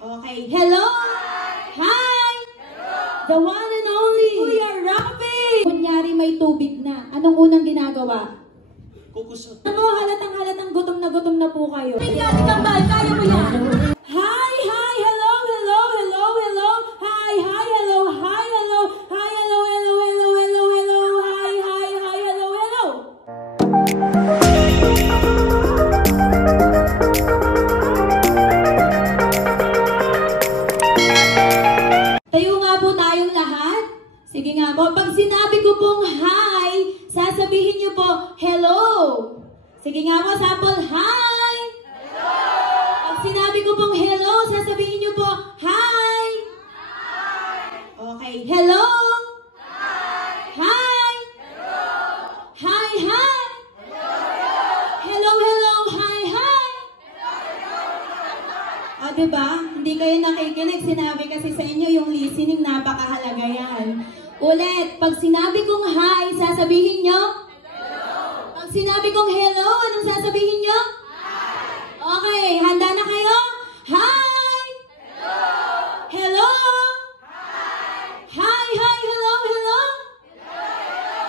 Okay. Hello! Hi! The one and only Kuya Rapi! Kunyari may tubig na. Anong unang ginagawa? Kukusot. Ano, halatang gutom na po kayo. Tingnan kambal, kaya mo yan. Hi! Hi! Hello! Hello! Hello! Hello! Hi! Hi! Hello! Hi! Hello! Hi! Hello! Hello! Hello! Hello! Hello! Hi! Hi! Hi! Hello! Hello! Tayo nga po tayong lahat. Sige nga po. Pag sinabi ko pong hi, sasabihin niyo po, hello. Sige nga po, sample, hi. Hello. Pag sinabi ko pong hello, sasabihin niyo po, hi. Hi. Okay, hello. Hi. Hi. Hello. Hi, hi. Hello. Hello, hello, hi, hi. Hello. O, diba? Hindi kayo nakikinig. Sinabi kasi sa inyo yung listening, napakahalaga yan. Ulit, pag sinabi kong hi, sasabihin nyo? Hello. Pag sinabi kong hello, anong sasabihin nyo? Hi. Okay, handa na kayo? Hi! Hello! Hello! Hi! Hi, hi, hello, hello! Hello,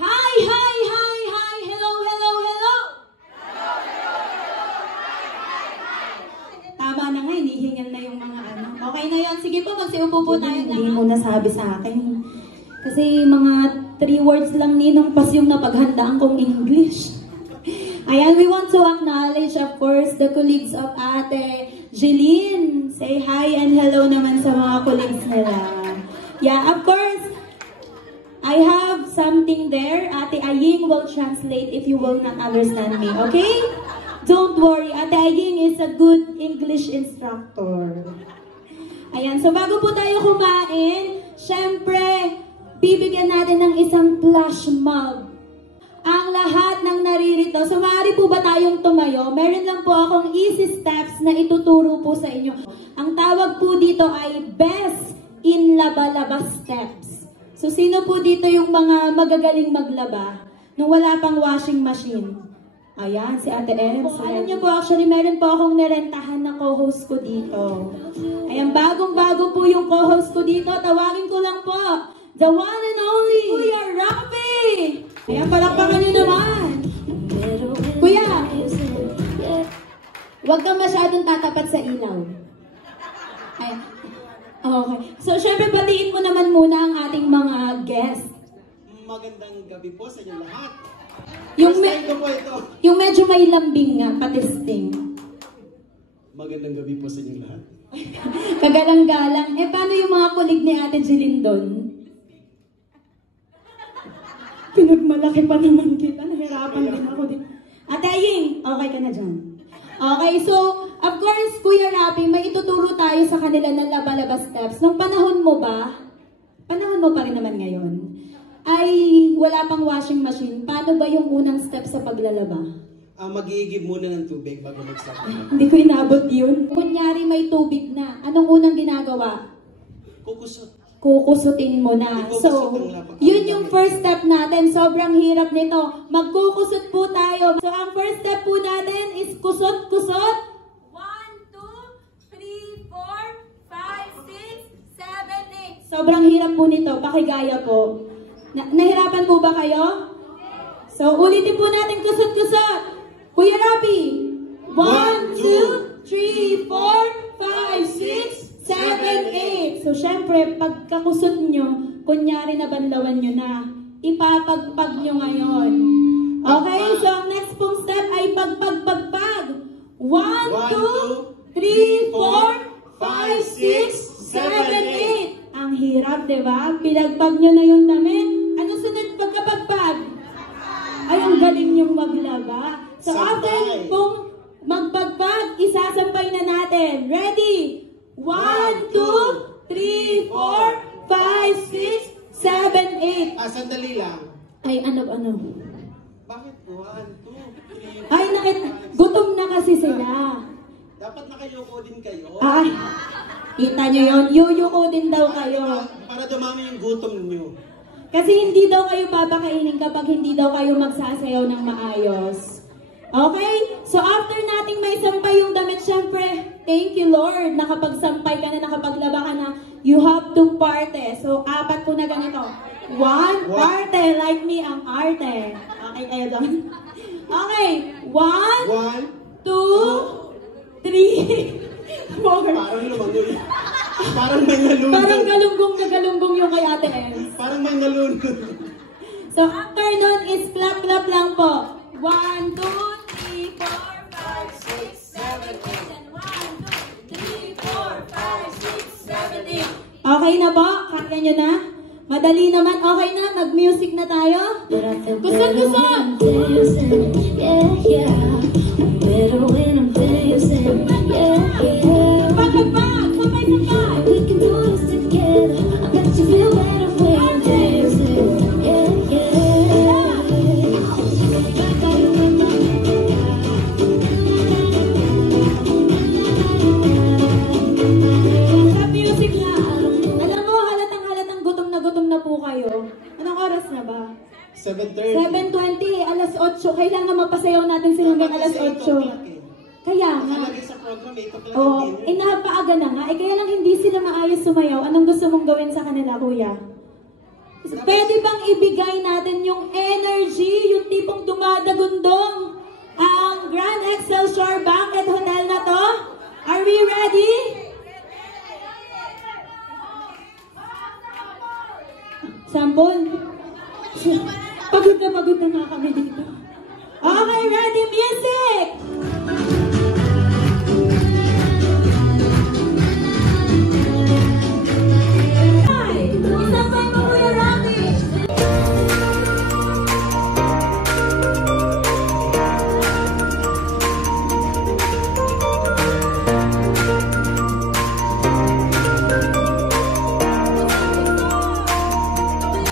hi, hi! Hi, hi, hi, hi! Hello, hello, hello! Hello, hello, hello! Hi, hi, hi! Tama na nga, hinihingal na yung mga ano. Okay na yan. Sige po, magsiupo po tayo na. Hindi mo nasabi sa akin. Kasi mga 3 words lang ninong pas yung napaghandaan kong English. Ayan, we want to acknowledge, of course, the colleagues of Ate Jeline. Say hi and hello naman sa mga colleagues nila. Yeah, of course, I have something there. Ate Aying will translate if you will not understand me, okay? Don't worry, Ate Aying is a good English instructor. Ayan, so bago po tayo kumain, syempre, bibigyan natin ng isang flash mob. Ang lahat ng naririto, so maaari po ba tayong tumayo? Meron lang po akong easy steps na ituturo po sa inyo. Ang tawag po dito ay best in laba-laba steps. So sino po dito yung mga magagaling maglaba nung wala pang washing machine? Ayan, si Ate Em. So, alam niyo po, actually, meron po akong nirentahan na co-host ko dito. Ayan, bagong-bago po yung co-host ko dito. Tawagin ko lang po, the one and only Kuya Rapi! Ayan, palakpakan niyo naman. Kuya, huwag kang masyadong tatapat sa ilaw. Ayan. Okay. So, syempre, batiin mo naman muna ang ating mga guests. Magandang gabi po sa inyo lahat. Yung medyo may lambing nga, patisting. Magandang gabi po sa inyo lahat. Kagalang-galang. Eh, paano yung mga kulig ni Ate Jeline doon? Pinagmalaki pa naman kita. Nahirapan din ako din. Ate Aying, okay ka na dyan? Okay, so, of course, Kuya Rapi, may ituturo tayo sa kanila ng laba-laba steps. Nung panahon mo ba, panahon mo pa rin naman ngayon, ay wala pang washing machine, paano ba yung unang step sa paglalaba? Mag-iigib muna ng tubig bago mag-start. Hindi ko inabot yun. Kunyari may tubig na, anong unang ginagawa? Kukusot. Kukusutin mo na. So, yun yung first step natin. Sobrang hirap nito. Magkukusot po tayo. So, ang first step po natin is kusot-kusot. 1, 2, 3, 4, 5, 6, 7, 8. Sobrang hirap po nito. Pakigaya po. Nahirapan po ba kayo? So, ulitin po natin kusot-kusot. Kuya Rapi. 1, 2, 3, 4, 5, 6, 7, 8. So, syempre, pagkakusot nyo, kunyari na banlawan nyo na, ipapagpag nyo ngayon. Okay? So, ang next pong step ay pagpagpagpag. 1, 2, 3, 4, 5, 6, 7, 8. Ang hirap, diba? Pinagpag nyo na yung damit. Ano sunod pagkapagpag? Ay, ang galing yung maglaba. So, after pong magpagpag, isasampay na natin. Ready? 1, 2, 3, 4, 5, 6, 7, 8. Sandali lang. Ay, ano? Bakit 1, 2, 3, 4, Ay, gutom na kasi sila. Dapat nakayoko din kayo. Ay, kita nyo yun? Yuyuko din daw kayo. Para dumami yung gutom nyo. Kasi hindi daw kayo papakainin kapag hindi daw kayo magsasayaw ng maayos. Okay? So after nating may sampay yung damit, syempre, thank you Lord, nakapagsampay ka na, nakapaglaba ka na, you have to parte. So 4 po na ganito. 1, parte, like me ang arte. Okay kayo doon? Okay, 1, 2, 3, 4. Parang lumangoy. Parang may nalunod. Parang galunggong na galunggong yung kay Ate Els. Parang may nalunod. So after nun is clap-clap lang po. 1, 2, 3, 4, 5, 6, 7, 8. And 1, 2, 3, 4, 5, 6, 7, 8. Okay na ba? Kaya nyo na? Madali naman. Okay na? Mag-music na tayo? Gusto! Pag-pag-pag! Sabay-sabay! We can do this together. I bet you feel better when you're dancing. Yeah, yeah. Sa music na. Alam mo, halatang gutom na po kayo. Anong oras na ba? 7:30. 7:20, alas 8. Kailangan mapasayaw natin sila hanggang alas 8. Kaya nga. Nakalagay sa program, 8 o'clock Oo, ang dinner. napaaga na nga. Kaya lang hindi sila maayos sumayaw. Anong gusto mong gawin sa kanila, kuya? Pwede bang ibigay natin yung energy, yung tipong dumadagundong ang Grand Excelsior Banquet Hotel na to? Are we ready? Sampol. Pagod na nga kami dito. Okay, ready, music! Isabay mo, Kuya Rocky!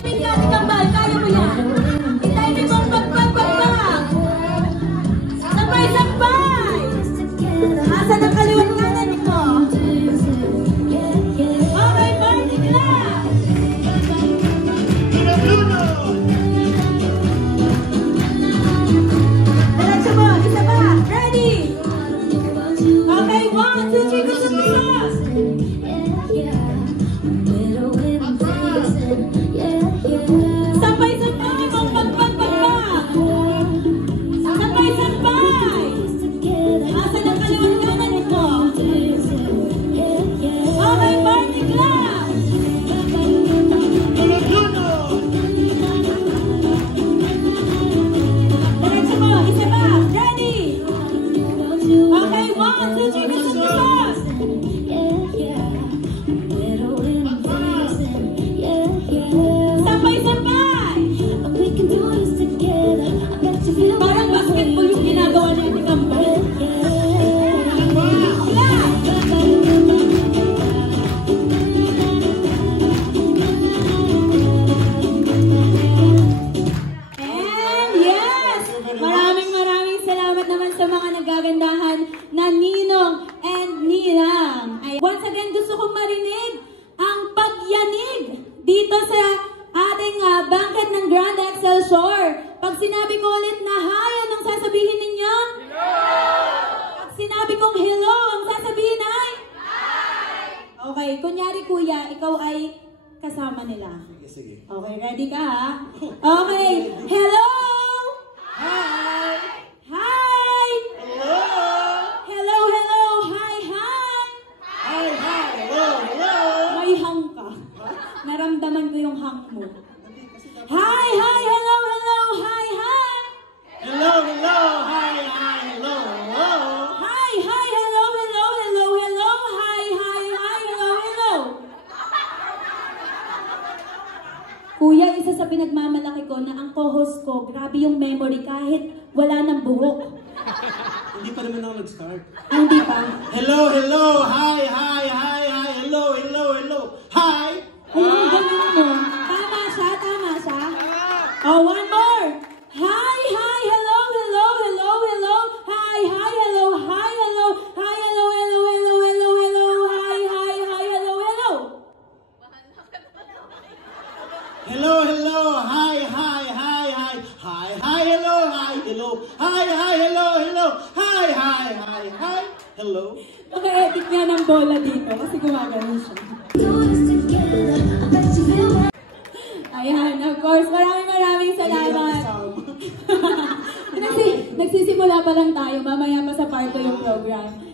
Bigyan ka ba? Kaya mo yan. Itay mo pag-pag-pag-pag. Sabay-sabay. Asa ng kaliwat kanan mo? Okay, party clap. Diretso mo. Isa pa. Ready? Okay, 1, 2, 3, gusto mo sa? Sabay-sabay mo pag-pag-pag-pag. Sabay-sabay. Asa ng kaliwat kanan mo? Okay, party clap. Diretso mo. Isa pa. Ready? Okay, 1, 2, 3, gusto mo sa? Sabay-sabay. Parang basketball yung ginagawa niya ni Kambal. Clap! And yes! Maraming salamat naman sa mga nagagandahan na Ninong and Ninang. Once again, gusto kong marinig ang pagyanig dito sa ating banquet ng Grand Excelsior. Pag sinabi ko ulit na hi, anong sasabihin ninyo? Hello! Pag sinabi kong hello, ang sasabihin ay? Hi! Okay, kunyari kuya, ikaw ay kasama nila. Sige. Okay, ready ka ha? Okay, hello! Hi! Hi! Hello! Hello, hello! Hi, hi! Hi, hi! Hello! Hello! May hang ka. Naramdaman ko yung hang mo. Hi, hi, hello, hello, hi, hi! Hello! Hello! Hi, hi! Hello! Hello! Hi, hi, hello, hello, hello, hello, hi, hi, hi, hello, hello! Kuya, isa sa pinagmamalaki ko na ang co-host ko, grabe yung memory kahit wala ng buhok. Hindi pa naman ako nag-start. Hindi pa. Hello! Hello! Hi! Hi! Hi! Hi! Hello! Hello! Hello! Hi! Ayun, ganun mo. Tama siya, tama siya. Oh, one more. Hi, hi, hello, hello, hello, hello. Hi, hi, hello, hi, hello. Hi, hello, hello, hello, hello, hello. Hi, hi, hi, hello, hello. Hello! Hello! Hi! Hi! Hi! Hi! Hi! Hi! Hello! Hi! Hello! Hi! Hi! Hello! hello. Paka-edit niya ng bola dito kasi gumagano siya. Do this together. I bet you feel better. Ayan, of course. Maraming salamat. Nagsisimula pa lang tayo. Mamaya pa sa part 2 yung program.